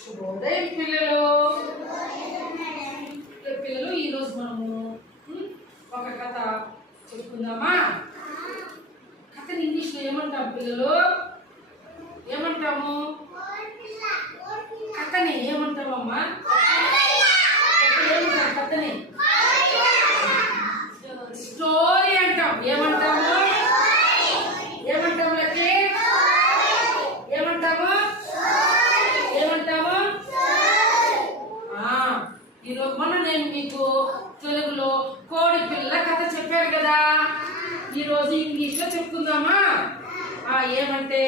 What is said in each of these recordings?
శుభోదయం పిల్లలు. పిల్లలు ఈరోజు మనము ఒక కథ చెప్పుకుందామా? కథని ఇంగ్లీష్లో ఏమంటాం పిల్లలు? ఏమంటాము? కథని ఏమంటామమ్మా? ఏమంటాం కథని? స్టోరీ అంటాం. ఏమంటాము? ఏమంటాము లక్ష్మి? ఏమంటాము? ఏమంటాము? ఈరోజు మొన్న నేను మీకు తెలుగులో కోడి పిల్ల కథ చెప్పారు కదా, ఈరోజు ఇంగ్లీష్ లో చెప్పుకుందామా? ఏమంటే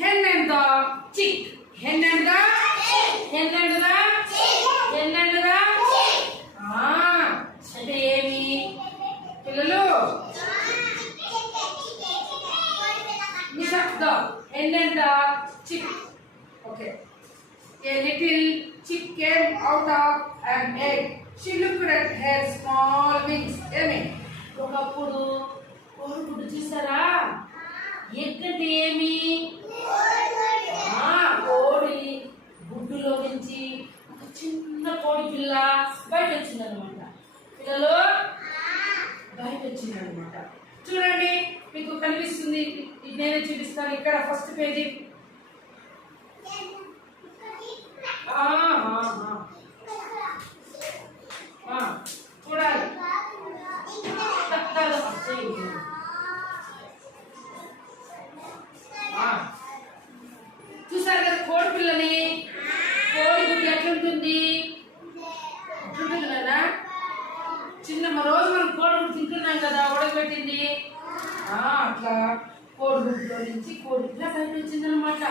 hen and the chick. Hen and the hen and the hen and the అంటే ఏమి పిల్లలు? the hen and the chick. Okay. A little chick came out of an egg. She looked at her small wings. ఏమి ఒకప్పుడు కోడిగుడ్డు చూసారా? Egg అంటే ఏమి? కోడి గుడ్డులో నుంచి ఒక చిన్న కోడి పిల్ల బయట వచ్చిందనమాట. పిల్లలు బయట వచ్చిందనమాట. చూడండి, మీకు కనిపిస్తుంది. నేనే చూపిస్తాను. ఇక్కడ ఫస్ట్ పేజీ. చూడాలి. చూసారు కదా కోడి పిల్లని? కోడి గుడ్డు ఎట్లుంటుంది? ఎట్లుంటుంది కదా? చిన్న రోజు మనం కోడి గుడ్డు తింటున్నాం కదా, ఉడకబెట్టింది. అట్లా కోడిగుడ్డులో నుంచి కోడి పిల్ల బయట వచ్చింది అనమాట.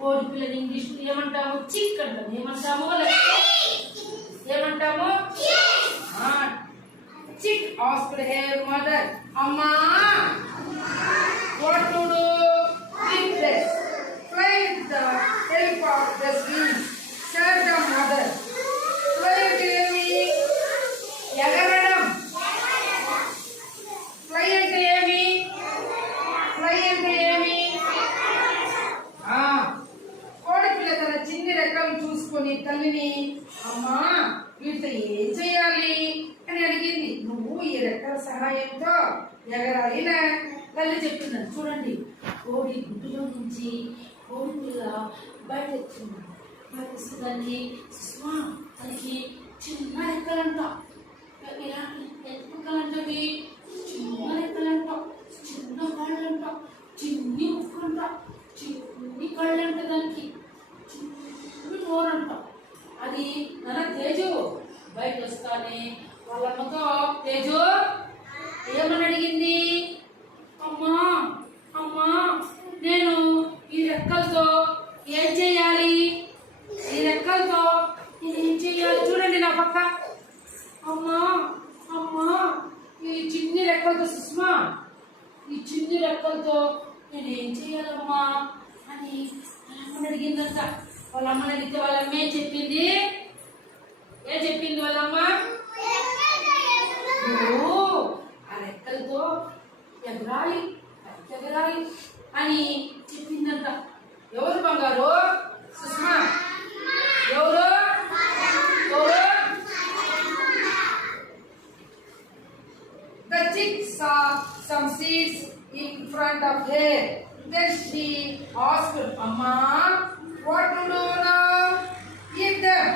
కోడి పిల్లని ఇంగ్లీష్ ఏమంటాము? చిక్ అంటాము. ఏమంటాము? ఏమంటాము? చిక్ ఆస్క్డ్ హర్ మదర్, అమ్మా what to do with this? Fly with the help of the wings, said the mother. Fly with me. ఎగరడం. ఫ్లై అంటే ఏమి? ఫ్లై అంటే ఏమి? కోడి పిల్ల తన చిన్ని రెక్కలను చూసుకొని తల్లిని, అమ్మా వీటితో ఏం చేయాలి అని అడిగింది. నువ్వు ఈ రెక్కల సహాయంతో ఎగరాలి నా తల్లి చెప్తున్నాను. చూడండి, కోడి గుడ్డులో నుంచి కోడి పిల్ల బయట వచ్చింది. బయట వస్తుందని సుష్మా తనకి చిన్న రెక్కలంట. రెక్కలంటవి చిన్న రెక్కలంట, చిన్న కాళ్ళంట, చిన్ని ముక్కంట, చిన్ని కళ్ళంట, దానికి చిన్ని నోరంట. అది మన తేజు బయట వస్తానే వాళ్ళమ్మతో తేజు ఏమని అడిగింది? అమ్మా అమ్మా నేను ఈ రెక్కలతో ఏం చేయాలి? ఈ రెక్కలతో నేను ఏం చేయాలి? చూడండి నా పక్క. అమ్మా అమ్మా ఈ చిన్ని రెక్కలతో సుష్మా, ఈ చిన్ని రెక్కలతో నేను ఏం చేయాలమ్మా అని వాళ్ళమ్మని అడిగిందంట. వాళ్ళమ్మని అడిగితే వాళ్ళమ్మ ఏం చెప్పింది? ఏం చెప్పింది వాళ్ళమ్మ? ఆ రెక్కలతో ఎగరాలి ఎగరాలి అని చెప్పిందంట. ఎవరు బంగారు? సుష్మా ఎవరు? ఎవరు? The chick saw some seeds in front of her. Then she asked, Amma, what to do now? Eat them.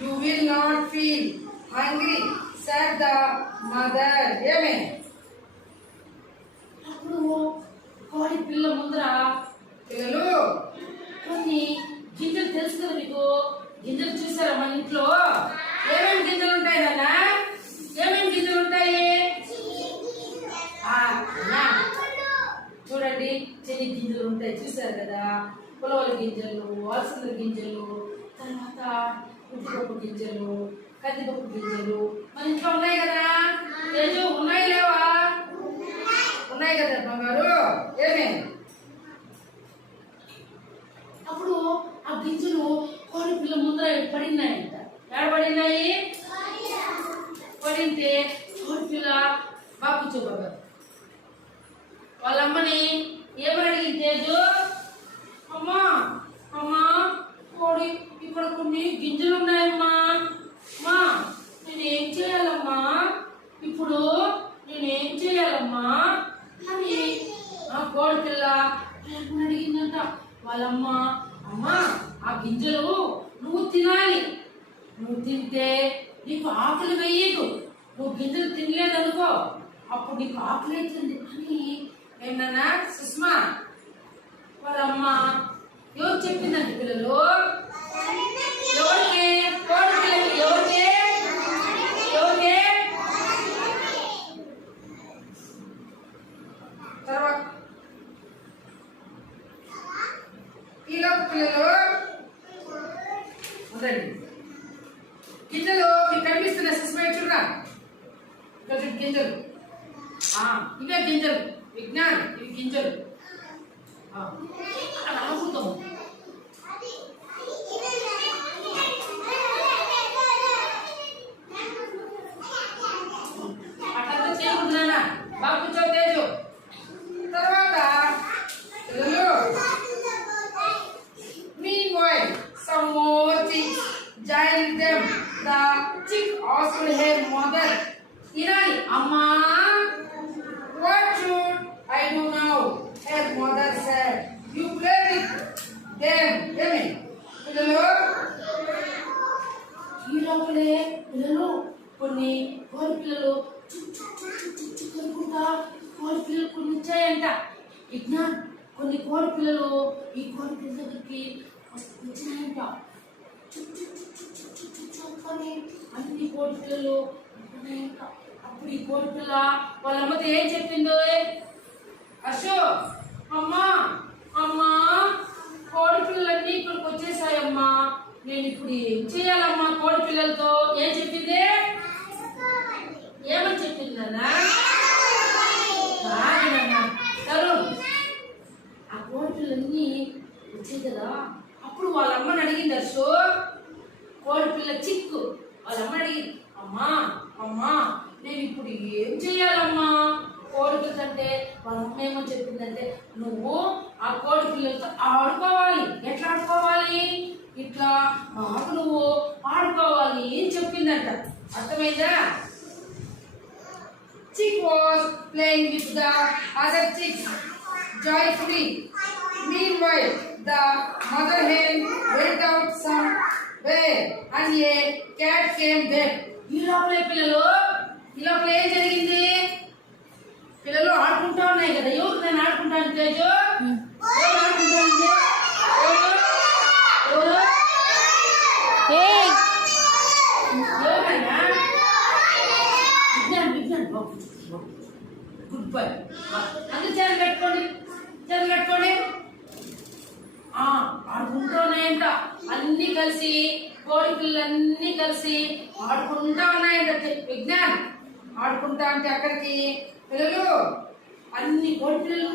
You will not feel hungry, said the mother. ఏమే అప్పుడు కోడి పిల్ల ముందర పిల్లలు కొన్ని గింజలు తెలుసు కదా మీకు? గింజలు చూసారా మన ఇంట్లో? ఏమేమి గింజలు ఉంటాయి నాన్న? ఏమేమి గింజలు ఉంటాయి? చూడండి, చెని గింజలు ఉంటాయి చూసారు కదా. ఉలవల గింజలు, అలసంద గింజలు, తర్వాత ఉద్దిపప్పు గింజలు, కందిపప్పు గింజలు మన ఇంట్లో ఉన్నాయి కదా. తేజు ఉన్నాయి లేవా? ఉన్నాయి కదా బంగారు. ఏమే అప్పుడు ఆ గింజలు కోడి పిల్ల ముందర పడినాయంట. ఎక్కడ పడినాయి? పడింటే కోడి పిల్ల బాగా కూర్చోబారు. వాళ్ళమ్మని ఏమని అడిగింది తేజు? అమ్మా అమ్మా కోడి ఇక్కడ కొన్ని వాళ్ళమ్మ, అమ్మా ఆ గింజలు నువ్వు తినాలి, నువ్వు తింటే నీకు ఆకలి వేయదు, నువ్వు గింజలు తినలేదనుకో అప్పుడు నీకు ఆకలి అవుతుంది అని ఏమన్నా సుష్మా వాళ్ళమ్మ ఎవరు చెప్పిందండి పిల్లలు? ఎవరికి? కోడి పిల్లలు ఎవరికి? ఎవరికి? తర్వాత ఈలో పిల్లలు ఉండండి. గింజలు మీకు కనిపిస్తున్నాయి సుష్మా చూడరా, గింజలు ఇవే గింజలు విజ్ఞాన్, ఇవి గింజలు అనుకుంటాము. అట్లా చేయకుంటున్నా బాగా కూర్చో తేజు. తర్వాత meanwhile some more chicks joined them. The chick asked her mother, "Inani, Amma, what should I do now?" Her mother said, "You play with them." Amen. పిల్లలు ఈ లోపలే పిల్లలు కొన్ని కోడి పిల్లలు కొనుక్కుంటా కోడి పిల్లలు కొన్ని వచ్చాయంట. విజ్ఞాన్ కొన్ని కోడి పిల్లలు ఈ కోడి పిల్లల దగ్గరికి వచ్చినాయంట. చుట్టుకొని అన్ని కోడి పిల్లలు ఉన్నాయంట. అప్పుడు ఈ కోడి పిల్ల వాళ్ళ అమ్మతో ఏం చెప్పిందో, అశోక్ అమ్మా అమ్మా కోడి పిల్లలన్నీ ఇక్కడికి వచ్చేసాయమ్మా, నేను ఇప్పుడు ఏం చేయాలమ్మా కోడి పిల్లలతో? ఏం చెప్పింది? ఏమని చెప్పిందన్నా? తరుణ్ ఆ కోడి పిల్లలన్నీ వచ్చాయి కదా, అప్పుడు వాళ్ళ అమ్మని అడిగింది అశోక్. కోడి పిల్ల చిక్కు వాళ్ళ అమ్మని అడిగింది, అమ్మా అమ్మా నేను ఇప్పుడు ఏం చెయ్యాలమ్మా కోడి పిల్లలు అంటే? వాళ్ళ అమ్మ ఏమో చెప్పిందంటే, నువ్వు ఆ కోడి పిల్లలతో ఆడుకోవాలి. ఎట్లా ఆడుకోవాలి? ఇట్లా మాకు నువ్వు ఆడుకోవాలి అని చెప్పిందంట. అర్థమైందా? Chick was playing with the other chicks joyfully. Meanwhile, the mother hen went out somewhere and a cat came back. ఈ లోపలే పిల్లలు ఏం జరిగింది? పిల్లలు ఆడుకుంటా ఉన్నాయి కదా. ఎవరు నేను ఆడుకుంటాను తేజు? ఆడుకుంటాను గుడ్ బై. అది చేతులు పెట్టుకోండి. ఆడుకుంటూ ఉన్నాయంట అన్ని కలిసి, కోడి పిల్లలన్నీ కలిసి ఆడుకుంటా ఉన్నాయంట. విజ్ఞాన్ ఆడుకుంటా అంటే అక్కడికి పిల్లలు అన్ని కోడి పిల్లలు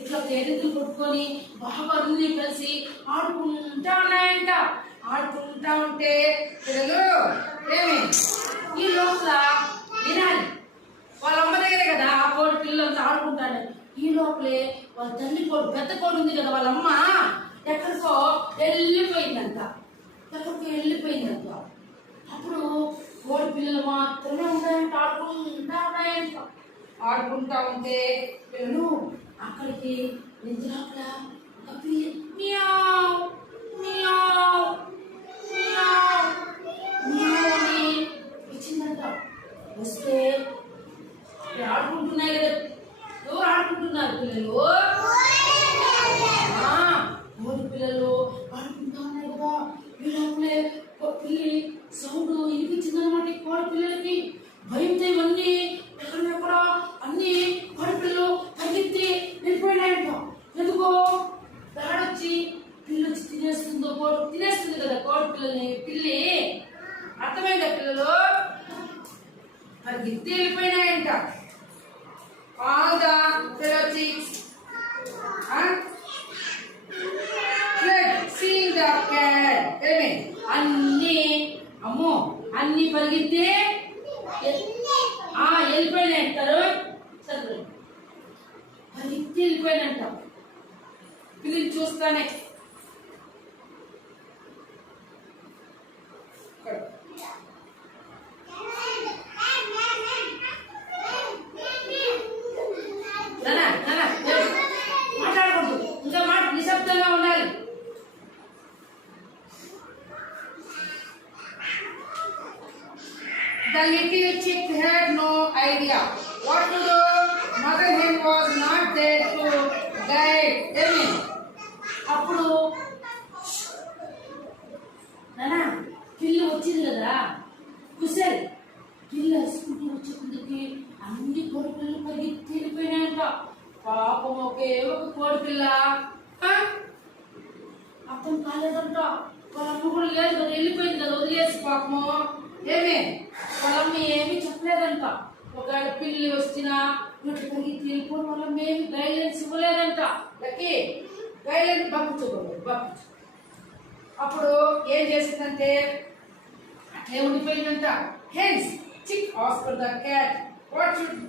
ఇట్లా చేతులు కొట్టుకొని బాగా అన్ని కలిసి ఆడుకుంటా ఉన్నాయంట. ఆడుకుంటా ఉంటే పిల్లలు ఏమి ఈ లోపల వినాలి, వాళ్ళ అమ్మ దగ్గర కదా ఆ కోడి పిల్లలంతా ఆడుకుంటాను. ఈ లోపలే వాళ్ళ తల్లి కోడి పెద్ద కోడి ఉంది కదా, వాళ్ళ అమ్మ ఎక్కడికో వెళ్ళిపోయిందంట. అప్పుడు కోడి పిల్లలు మాత్రమే ఉన్నాయంట, ఆడుకుంటా ఉంటే పిల్లలు అక్కడికి నిద్ర లోపల ఒక పిల్లి మియావ్ మియావ్ మియావ్ మియావ్ అని వచ్చిందంట. వస్తే ఆడుకుంటున్నాయి కదా, ఎవరు ఆడుకుంటున్నారు? పిల్లలు కోడి పిల్లలు ఆడుకుంటా ఉన్నాయి కదా. ఈ లోపలే పిల్లి సౌండ్ వినిపించిందనమాట. కోడి పిల్లలకి భయంతో ఇవన్నీ ఎక్కడ అన్ని కోడి పిల్లలు పరిగెత్తి వెళ్ళిపోయినాయంట. ఎందుకో దాడొచ్చి పిల్లి వచ్చి తినేస్తుంది కదా కోడి పిల్లల్ని. పిల్లి అర్థమైందా పిల్లలు? పరిగెత్తి వెళ్ళిపోయినాయంట. All the fellow chicks fled, seeing the cat. అన్ని పరిగెత్తి వెళ్ళిపోయినాయంటారు. పరిగెత్తి వెళ్ళిపోయినంట. పిల్లలు చూస్తానే మాట్లాడకూడదు, ఇంకా నిశ్శబ్దంగా ఉండాలి. The little chick had no idea what to do. Mother hen was not there to guide them. అప్పుడు నానా పిల్ల వచ్చింది కదా కుశల్ పిల్ల వేసుకుంటూ వచ్చేందుకు అన్ని కోడి పిల్లలు పరిగెత్తి వెళ్ళిపోయినాయంట. పాపం ఒకే ఒక కోడి పిల్ల అర్థం కాలేదంట. వాళ్ళ అమ్మ కూడా లేదు కదా, వెళ్ళిపోయింది కదా వదిలేసి. పాపము ఏమే వాళ్ళ అమ్మ ఏమీ చెప్పలేదంట. ఒకవేళ పిల్లి వచ్చినా వీటి పరిగెత్తి వెళ్ళిపోవడం వల్ల మేము గైడ్లైన్స్ ఇవ్వలేదంట. లక్కీ గైడ్లైన్స్ పంపించకూడదు. అప్పుడు ఏం చేసిందంటే అట్లే ఉండిపోయిందంట. Hen's chick asked the cat, what should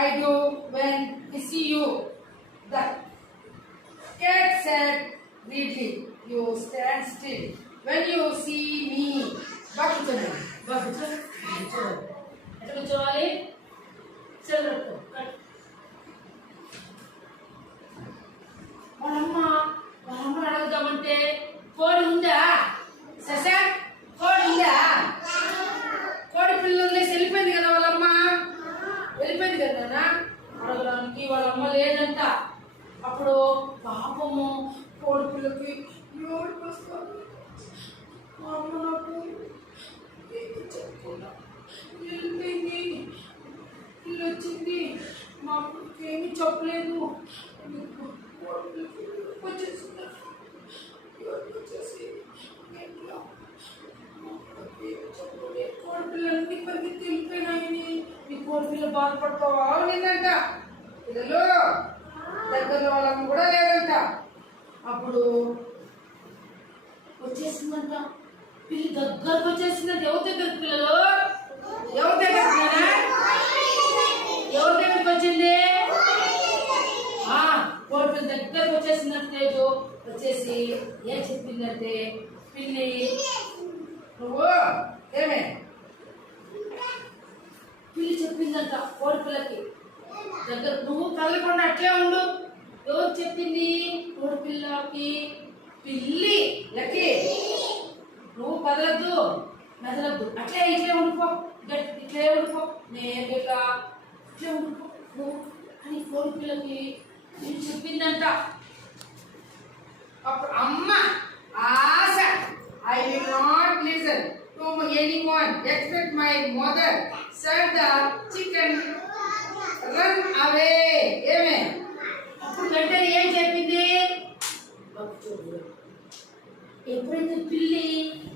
I do when I see you? The cat said greedily, you stand still when you see me. ఎట్లా కూర్చోవాలి? చెల్లెట్టు వాళ్ళమ్మని అడుగుదామంటే కోడి ఉందా శశా? కోడి ఉందా? కోడి పిల్లలు వెళ్ళిపోయింది కదా వాళ్ళమ్మ, వెళ్ళిపోయింది కదా నాన్న. అడగడానికి వాళ్ళ అమ్మ లేదంట. అప్పుడు పాపము కోడి పిల్లకి ఏడుపు వస్తుంది. మా అమ్మ నాకు చెప్పకుండా వెళ్ళిపోయింది, ఇల్లు వచ్చింది, మా అమ్మకి ఏమీ చెప్పలేదు. వచ్చేసి కోడిపిల్లలన్నీ పరిగెత్తి వెళ్ళిపోయినాయని మీ కోడిపిల్లలు బాధపడతావా లేదంట. పిల్లలు దగ్గరలో వాళ్ళని కూడా లేదంట. అప్పుడు వచ్చేసిందంట. పిల్లి దగ్గరకు వచ్చేసిందంట. ఎవరి దగ్గర పిల్లలు? ఎవరి దగ్గర? ఎవరి దగ్గరకు వచ్చింది? కోడిపిల్ల దగ్గరకు వచ్చేసిందంటే లేదు. వచ్చేసి ఏం చెప్పిందంటే పిల్లి, నువ్వు ఏమే పిల్లి చెప్పిందంట కోడిపిల్లకి దగ్గర నువ్వు కదలకుండా అట్లే ఉండు. ఎవరు చెప్పింది? కోడిపిల్లకి. పిల్లి లక్కీ నువ్వు కదలద్దు, మెదలద్దు, అట్లే ఇట్లే ఉండిపో, ఇట్లే ఉండిపో, నేను ఇట్లే ఉండిపో నువ్వు అని కోడిపిల్లకి నేను చెప్పిందంట. అప్పుడు అమ్మ ఆశ, I will not listen to anyone except my mother, said the chicken, run away. ఏమే అప్పుడు వెంటనే ఏం చెప్పింది? ఎప్పుడైతే పిల్లి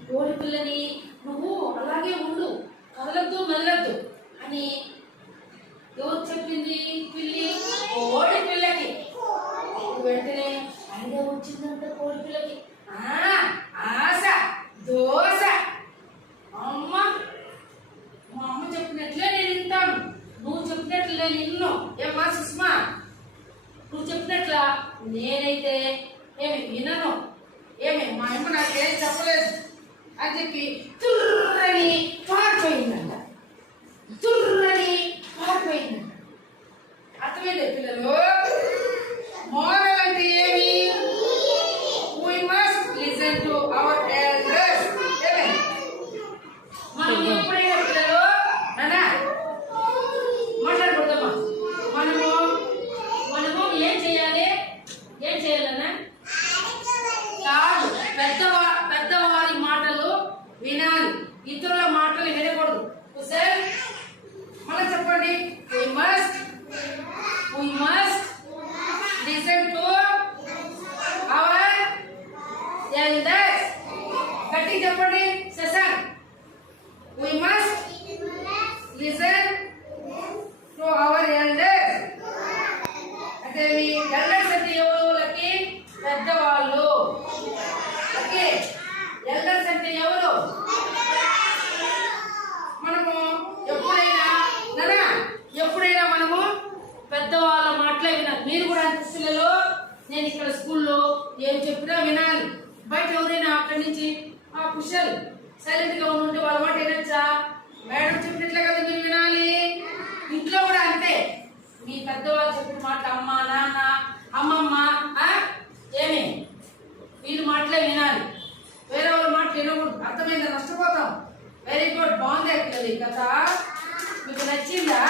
కోడి పిల్లని నువ్వు అలాగే ఉండు, కదలద్దు, మెదలద్దు అని ఎవరు చెప్పింది? పిల్లి కోడి పిల్లకి. వెంటనే ఐడియా వచ్చిందంట కోడి పిల్లకి. ఆశ దోశ, అమ్మ మా అమ్మ చెప్పినట్లే నేను వింటాను, నువ్వు చెప్పినట్లు నేను విన్ను. ఏమా సుష్మా, నువ్వు చెప్పినట్లా నేనైతే ఏమి వినను. ఏమి మా అమ్మ నాకేం చెప్పలేదు అని చెప్పి తుర్రని పారిపోయిందంట. తుర్రని పారిపోయిందంట. అర్థమైంది పిల్లలు? మోరల్ అంటే ఏమి? We must listen to our elders. మనం ఎప్పుడైనా పిల్లలు నానా మాట్లాడకూడదమ్మా. మనము ఏం చేయాలి? ఏం చేయాలన్నా కాదు, పెద్దవారి మాటలు వినాలి, ఇతరుల మాటలు వినకూడదు. సార్ మళ్ళీ చెప్పండి. We must listen to our elders. గట్టి చెప్పండి Shashank. We must listen to our elders. అంటే మీ elders అంటే ఎవరు? లక్కీ పెద్దవాళ్ళు. ఓకే, elders అంటే ఎవరు? మనము ఎప్పుడైనా మనము పెద్దవాళ్ళ మాటలే వినాలి. మీరు కూడా అంత పిల్లలు, నేను ఇక్కడ స్కూల్లో ఏం చెప్పినా వినాలి. బయట ఎవరైనా అక్కడి నుంచి కుశల్ సైలెంట్ గా ఉంటే వాళ్ళ మాట వినొచ్చా? మేడం చెప్పినట్లే కదా మీరు వినాలి. ఇంట్లో కూడా అంతే. మీ పెద్దవాళ్ళు చెప్పిన మాట అమ్మ, నాన్న, అమ్మమ్మ ఏమి వీళ్ళ మాటలే వినాలి. వేరే వాళ్ళ మాట వినకూడదు. అర్థమైందా? నష్టపోతాం. వెరీ గుడ్, బాగుంది. బాగుంది కథ. మీకు నచ్చిందా?